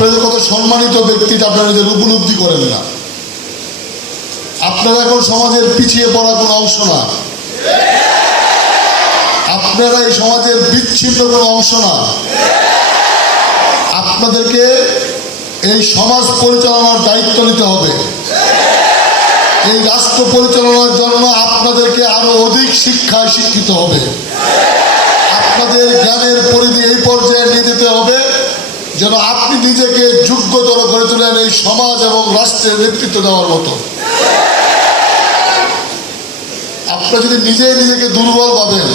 আপনাদের কত সম্মানিত ব্যক্তিটা আপনারা নিজের উপলব্ধি করেন না। আপনারা এখন সমাজের পিছিয়ে পড়া কোনো অংশ না, আপনারা এই সমাজের বিচ্ছিন্ন কোনো অংশ না। আপনাদেরকে এই সমাজ পরিচালনার দায়িত্ব নিতে হবে। এই রাষ্ট্র পরিচালনার জন্য আপনাদেরকে আরো অধিক শিক্ষায় শিক্ষিত হবে। আপনাদের জ্ঞানের পরিধি এই পর্যায়ে নিয়ে যেতে হবে যেন আপনি নিজেকে যোগ্যতর করে তোলেন এই সমাজ এবং রাষ্ট্রের নেতৃত্ব দেওয়ার মতো। আপনারা যদি নিজেকে দুর্বল ভাবেন,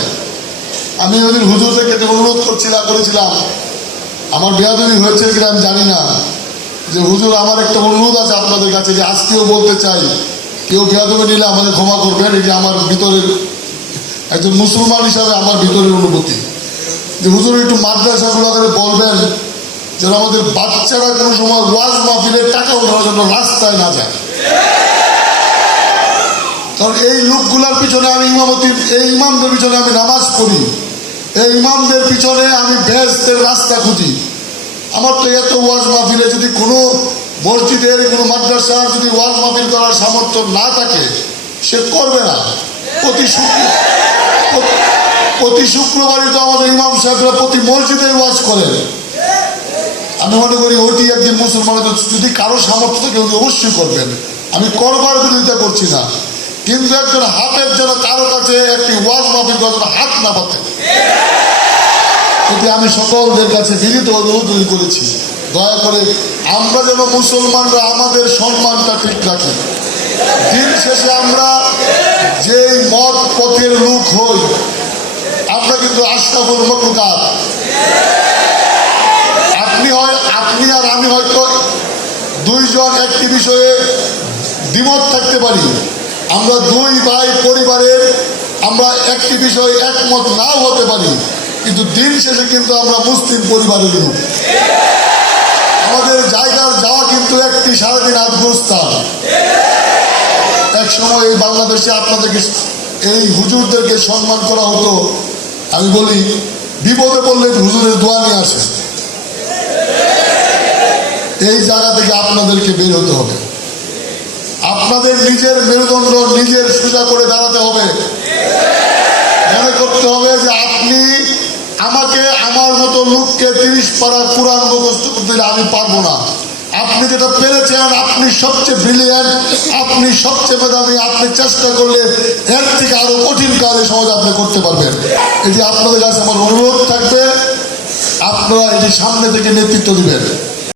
আমি ওদিন হুজুর থেকে অনুরোধ করেছিলাম, আমার বেয়াদবি হয়েছে কিনা আমি জানি না, যে হুজুর আমার একটা অনুরোধ আছে আপনাদের কাছে, যে আজকেও বলতে চাই, কেউ বেয়াদবি নিলে আমাদের ক্ষমা করবেন। এটি আমার ভিতরের একজন মুসলমান হিসাবে আমার ভিতরের অনুভূতি, যে হুজুর একটু মাদ্রাসাগুলো করে বলবেন যেন আমাদের বাচ্চারা কোনো সময় ওয়াজ মাহফিলের টাকা উঠানোর জন্য রাস্তায় না যায়। কারণ এই লোকগুলার পিছনে আমি এই ইমামদের পিছনে আমি নামাজ পড়ি, এই ইমামদের পিছনে আমি বেহেশতের রাস্তা খুঁজি। আমার তো এত ওয়াজ মাহফিলে যদি কোনো মসজিদের কোনো মাদ্রাসার যদি ওয়াজ মাহফিল করার সামর্থ্য না থাকে, সে করবে না। প্রতি শুক্রবারই তো আমাদের ইমাম সাহেবরা প্রতি মসজিদে ওয়াজ করেন। আমি মনে করি ওটি একদিন মুসলমানদের যদি কারো সামর্থ্য থাকে উনি অবশ্যই করবেন। আমি করবার বিরোধিতা করছি না, কিন্তু একজন হাফেজ যেন কারো কাছে একটি ওয়াজ মাহফিল করার জন্য হাত না পাতে, এটি আমি সকলদের কাছে বিনীত অনুরোধ করেছি। দয়া করে আমরা যেন মুসলমানরা আমাদের সম্মানটা ঠিক রাখি। দিন শেষে আমরা যেই মত পথের লোক হই, আমরা কিন্তু আশরাফুল মাখলুকাত। আপনি আর আমি হয়তো দুইজন একটি বিষয়ে দ্বিমত থাকতে পারি, আমরা দুই ভাই পরিবারের আমরা একটি বিষয়ে একমত নাও হতে পারি, কিন্তু দিন শেষে কিন্তু আমরা মুসলিম পরিবারের লোক। আমাদের জায়গার যাওয়া কিন্তু একটি সারাদিন আত্মস্থান। এক সময় এই বাংলাদেশে আপনাদেরকে এই হুজুরদেরকে সম্মান করা হতো। আমি বলি, বিপদে পড়লে হুজুরের দোয়া নিয়ে আসে। এই জায়গা থেকে আপনাদেরকে বের হতে হবে। আপনাদের নিজের মেরুদণ্ড নিজের সোজা করে দাঁড়াতে হবে। মনে করতে হবে যে আপনি আমাকে আমার মতো লোককে 30 পারা কোরআন মুখস্থ করতে দিলে আমি পারবো না। আপনি যেটা পেরেছেন, আপনি সবচেয়ে ব্রিলিয়ান্ট, আপনি সবচেয়ে মেধাবী, আপনি চেষ্টা করলে এর থেকে আরো কঠিন কাজ সমাজে আপনি করতে পারবেন। এটি আপনাদের কাছে আমার অনুরোধ থাকবে, আপনারা এটি সামনে থেকে নেতৃত্ব দিবেন।